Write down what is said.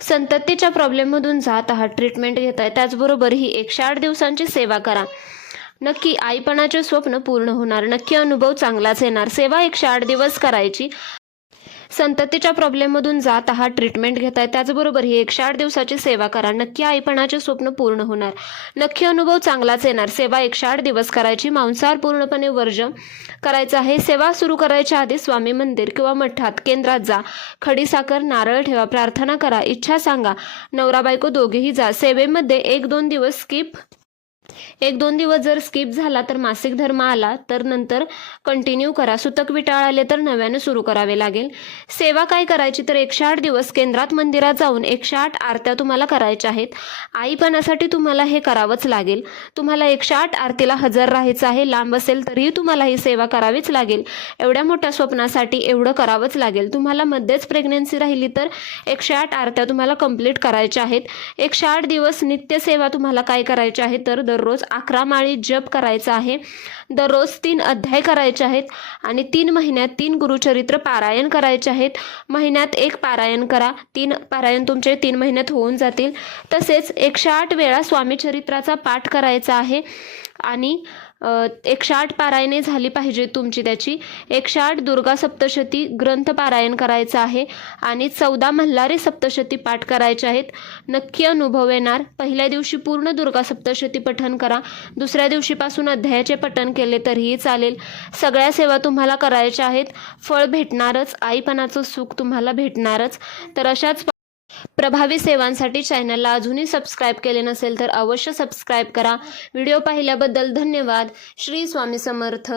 संततीच्या प्रॉब्लेममधून जात आहात. ट्रीटमेंट घेत आहे त्याचबरोबर ही एकशे आठ दिवसांची सेवा करा. नक्की आईपणाचे स्वप्न पूर्ण होणार. नक्की अनुभव चांगलाच येणार. सेवा एकशे आठ दिवस करायची. संततीच्या प्रॉब्लेममधून जात आहात ट्रीटमेंट घेत आहे त्याचबरोबर ही एकशे आठ दिवसाची सेवा करा. नक्की आईपणाचे स्वप्न पूर्ण होणार. नक्की अनुभव चांगलाच येणार. सेवा एकशे आठ दिवस करायची मांसाहार पूर्णपणे वर्ज करायचं आहे. सेवा सुरू करायच्या आधी स्वामी मंदिर किंवा मठात केंद्रात जा. खडीसाखर नारळ ठेवा प्रार्थना करा. इच्छा सांगा. नवरा बायको दोघेही जा. सेवेमध्ये एक दोन दिवस स्किप एक दोन दिवस जर स्किप झाला तर मासिक धर्म आला तर नंतर कंटिन्यू करा. सुतक विटाळ आले तर नव्यानं सुरू करावे लागेल. सेवा काय करायची तर एकशे आठ दिवस केंद्रात मंदिरात जाऊन एकशे आठ आरत्या तुम्हाला करायच्या आहेत. आईपणासाठी तुम्हाला हे करावंच लागेल. तुम्हाला एकशे आठ आरतीला हजर राहायचं आहे लांब असेल तरीही तुम्हाला ही सेवा करावीच लागेल. एवढ्या मोठ्या स्वप्नासाठी एवढं करावंच लागेल. तुम्हाला मध्येच प्रेग्नेन्सी राहिली तर एकशे आठ आरत्या तुम्हाला कंप्लीट करायच्या आहेत. एकशे आठ दिवस नित्यसेवा तुम्हाला काय करायची आहे तर दररोज अकरा माळी जप करायचा आहे. दररोज तीन अध्याय करायचे आहेत आणि तीन महिन्यात तीन गुरुचरित्र पारायण करायचे आहेत. महिन्यात एक पारायण करा. तीन पारायण तुमचे तीन महिन्यात होऊन जातील. तसेच एकशे आठ वेळा स्वामीचरित्राचा पाठ करायचा आहे. आणि एकशे आठ पारायणे झाली पाहिजे तुमची त्याची. एकशे आठ दुर्गा सप्तशती ग्रंथ पारायण करायचा आहे आणि चौदा मल्हारी सप्तशती पाठ करायचे आहेत. नक्की अनुभव येणार. पहिल्या दिवशी पूर्ण दुर्गा सप्तशती पठण करा. दुसऱ्या दिवशीपासून अध्यायाचे पठण केले तरीही चालेल. सगळ्या सेवा तुम्हाला करायच्या आहेत. फळ भेटणारच. आईपणाचं सुख तुम्हाला भेटणारच. तर अशाच प्रभावी सेवांसाठी चॅनलला अजूनही सबस्क्राईब केले नसेल तर अवश्य सबस्क्राईब करा. व्हिडिओ पाहिल्याबद्दल धन्यवाद. श्री स्वामी समर्थ.